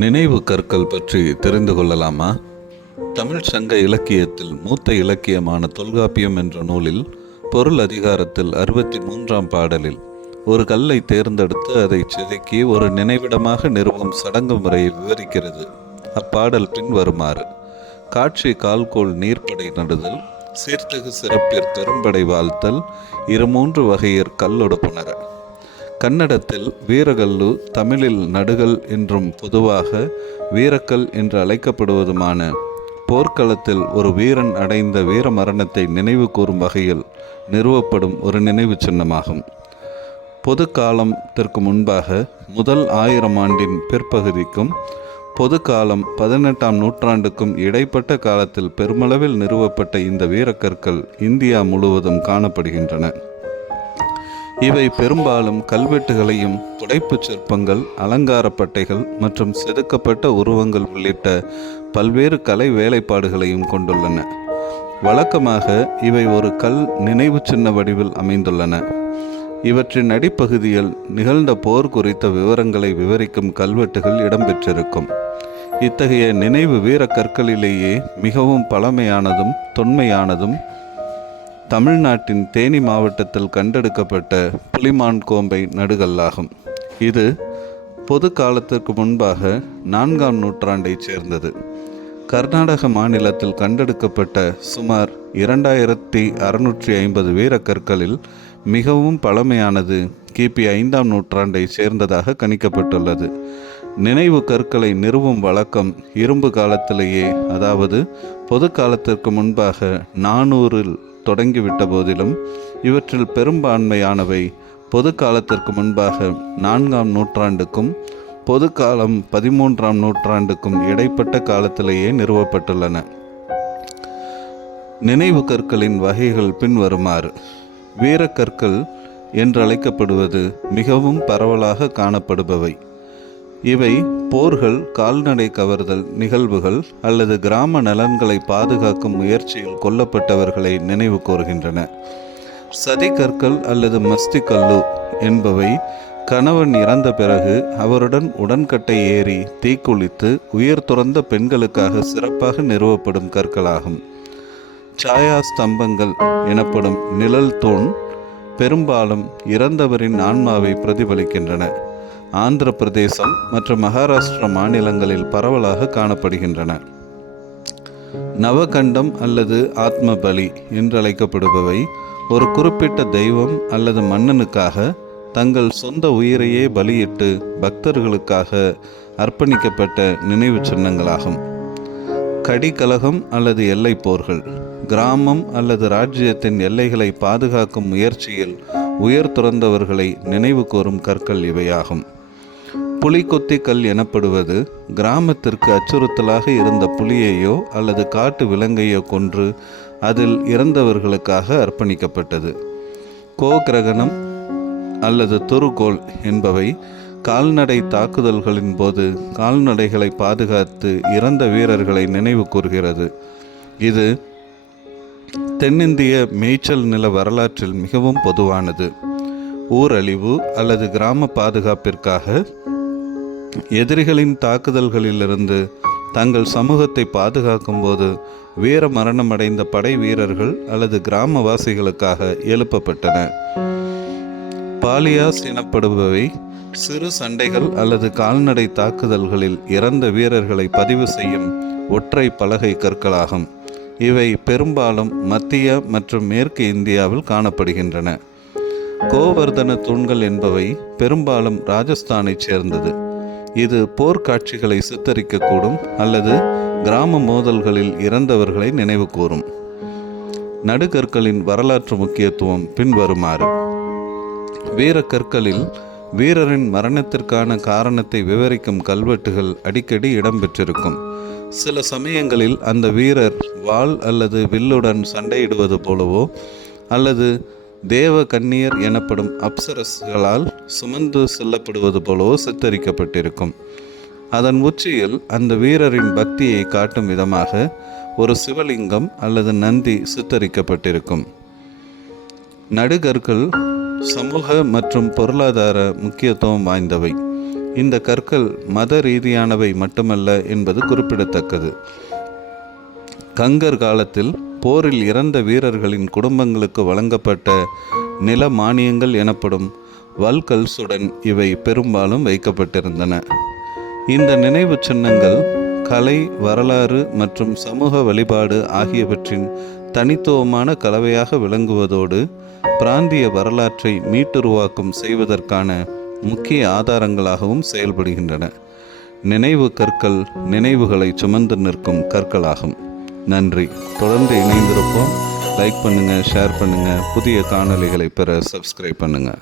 நினைவு கற்கள் பற்றி தெரிந்து கொள்ளலாமா? தமிழ் சங்க இலக்கியத்தில் மூத்த இலக்கியமான தொல்காப்பியம் என்ற நூலில் பொருள் அதிகாரத்தில் 63ஆம் பாடலில் ஒரு கல்லை தேர்ந்தெடுத்து அதை செதுக்கி ஒரு நினைவிடமாக நிறுவும் சடங்கு முறையை விவரிக்கிறது. அப்பாடல் பின்வருமாறு: காட்சி கால்கோள் நீர்ப்படை நடுதல், சீர்த்தகு சிறப்பிற் பெரும்படை வாழ்த்தல், 2 வகையர் கல்லொடு புணர. கன்னடத்தில் வீரகல்லு, தமிழில் நடுகல் என்றும் பொதுவாக வீரக்கல் என்று அழைக்கப்படுவதுமான போர்க்களத்தில் ஒரு வீரன் அடைந்த வீர மரணத்தை நினைவு கூறும் வகையில் நிறுவப்படும் ஒரு நினைவு சின்னமாகும். பொது காலத்திற்கு முன்பாக முதல் 1000 ஆண்டின் பிற்பகுதிக்கும் பொது காலம் 18ஆம் நூற்றாண்டுக்கும் இடைப்பட்ட காலத்தில் பெருமளவில் நிறுவப்பட்ட இந்த வீரக்கற்கள் இந்தியா முழுவதும் காணப்படுகின்றன. இவை பெரும்பாலும் கல்வெட்டுகளையும் புடைப்புச் சிற்பங்கள், அலங்கார பட்டைகள் மற்றும் செதுக்கப்பட்ட உருவங்கள் உள்ளிட்ட பல்வேறு கலை வேலைப்பாடுகளையும் கொண்டுள்ளன. வழக்கமாக இவை ஒரு கல் நினைவு சின்ன வடிவில் அமைந்துள்ளன. இவற்றின் அடிப்பகுதியில் நிகழ்ந்த போர் குறித்த விவரங்களை விவரிக்கும் கல்வெட்டுகள் இடம்பெற்றிருக்கும். இத்தகைய நினைவு வீரக்கற்களிலேயே மிகவும் பழமையானதும் தொன்மையானதும் தமிழ்நாட்டின் தேனி மாவட்டத்தில் கண்டெடுக்கப்பட்ட புலிமான் கோம்பை நடுகல்லாகும். இது பொது காலத்திற்கு முன்பாக 4ஆம் நூற்றாண்டைச் சேர்ந்தது. கர்நாடக மாநிலத்தில் கண்டெடுக்கப்பட்ட சுமார் 2650 வீரக்கற்களில் மிகவும் பழமையானது கிபி 5ஆம் நூற்றாண்டை சேர்ந்ததாக கணிக்கப்பட்டுள்ளது. நினைவு கற்களை நிறுவும் வழக்கம் இரும்பு காலத்திலேயே, அதாவது பொது காலத்திற்கு முன்பாக 400இல் தொடங்கிவிட்ட போதிலும் இவற்றில் பெரும்பான்மையானவை பொது காலத்திற்கு முன்பாக 4ஆம் நூற்றாண்டுக்கும் பொது காலம் 13ஆம் நூற்றாண்டுக்கும் இடைப்பட்ட காலத்திலேயே நிறுவப்பட்டுள்ளன. நினைவு கற்களின் வகைகள் பின்வருமாறு: வீரக்கற்கள் என்றழைக்கப்படுவது மிகவும் பரவலாக காணப்படுபவை. இவை போர்கள், கால்நடை கவர்தல் நிகழ்வுகள் அல்லது கிராம நலன்களை பாதுகாக்கும் முயற்சியில் கொல்லப்பட்டவர்களை நினைவு கூறுகின்றன. சதி கற்கள் அல்லது மஸ்தி கல்லு என்பவை கணவன் இறந்த பிறகு அவருடன் உடன்கட்டை ஏறி தீக்குளித்து உயிர் துறந்த பெண்களுக்காக சிறப்பாக நிறுவப்படும் கற்களாகும். சாயா ஸ்தம்பங்கள் எனப்படும் நிழல் தூண் பெரும்பாலும் இறந்தவரின் ஆன்மாவை பிரதிபலிக்கின்றன. ஆந்திர பிரதேசம் மற்றும் மகாராஷ்டிரா மாநிலங்களில் பரவலாக காணப்படுகின்றன. நவகண்டம் அல்லது ஆத்ம பலி என்றழைக்கப்படுபவை ஒரு குறிப்பிட்ட தெய்வம் அல்லது மன்னனுக்காக தங்கள் சொந்த உயிரையே பலியிட்டு பக்தர்களுக்காக அர்ப்பணிக்கப்பட்ட நினைவு சின்னங்களாகும். கடிகலகம் அல்லது எல்லை போர்கள் கிராமம் அல்லது ராஜ்யத்தின் எல்லைகளை பாதுகாக்கும் முயற்சியில் உயர் துறந்தவர்களை நினைவு கூறும் கற்கள் இவையாகும். புலிகொத்தி கல் எனப்படுவது கிராமத்திற்கு அச்சுறுத்தலாக இருந்த புலியையோ அல்லது காட்டு விலங்கையோ கொன்று அதில் இறந்தவர்களுக்காக அர்ப்பணிக்கப்பட்டது. கோகிரகணம் அல்லது துருகோல் என்பவை கால்நடை தாக்குதல்களின் போது கால்நடைகளை பாதுகாத்து இறந்த வீரர்களை நினைவு கூறுகிறது. இது தென்னிந்திய மேய்ச்சல் நில வரலாற்றில் மிகவும் பொதுவானது. ஊரழிவு அல்லது கிராம பாதுகாப்பிற்காக எதிரிகளின் தாக்குதல்களிலிருந்து தங்கள் சமூகத்தை பாதுகாக்கும் போது வீர மரணமடைந்த படை வீரர்கள் அல்லது கிராமவாசிகளுக்காக எழுப்பப்பட்டன. பாலியாஸ் எனப்படுபவை சிறு சண்டைகள் அல்லது கால்நடை தாக்குதல்களில் இறந்த வீரர்களை பதிவு செய்யும் ஒற்றை பலகை கற்களாகும். இவை பெரும்பாலும் மத்திய மற்றும் மேற்கு இந்தியாவில் காணப்படுகின்றன. கோவர்தன தூண்கள் என்பவை பெரும்பாலும் ராஜஸ்தானைச் சேர்ந்தது. இது போர்க்காட்சிகளை சித்தரிக்கக்கூடும் அல்லது கிராம மோதல்களில் இறந்தவர்களை நினைவு கூறும். நடுகற்களின் வரலாற்று முக்கியத்துவம் பின்வருமாறு: வீரக்கற்களில் வீரரின் மரணத்திற்கான காரணத்தை விவரிக்கும் கல்வெட்டுகள் அடிக்கடி இடம்பெற்றிருக்கும். சில சமயங்களில் அந்த வீரர் வாள் அல்லது வில்லுடன் சண்டையிடுவது போலவோ அல்லது தேவ கன்னியர் எனப்படும் அப்சரஸ்களால் சுமந்து செல்லப்படுவது போலவோ சித்தரிக்கப்பட்டிருக்கும். அதன் உச்சியில் அந்த வீரரின் பக்தியை காட்டும் விதமாக ஒரு சிவலிங்கம் அல்லது நந்தி சித்தரிக்கப்பட்டிருக்கும். நடுகற்கள் சமூக மற்றும் பொருளாதார முக்கியத்துவம் வாய்ந்தவை. இந்த கற்கள் மத ரீதியானவை மட்டுமல்ல என்பது குறிப்பிடத்தக்கது. கங்கர் காலத்தில் போரில் இறந்த வீரர்களின் குடும்பங்களுக்கு வழங்கப்பட்ட நில மானியங்கள் எனப்படும் வல்கல்ஸுடன் இவை பெரும்பாலும் வைக்கப்பட்டிருந்தன. இந்த நினைவு சின்னங்கள் கலை, வரலாறு மற்றும் சமூக வழிபாடு ஆகியவற்றின் தனித்துவமான கலவையாக விளங்குவதோடு பிராந்திய வரலாற்றை மீட்டுருவாக்கம் செய்வதற்கான முக்கிய ஆதாரங்களாகவும் செயல்படுகின்றன. நினைவு கற்கள் நினைவுகளை சுமந்து நிற்கும் கற்களாகும். நன்றி. தொடர்ந்து இணைந்திருப்போம். லைக் பண்ணுங்கள், ஷேர் பண்ணுங்கள். புதிய காணொளிகளை பெற சப்ஸ்கிரைப் பண்ணுங்கள்.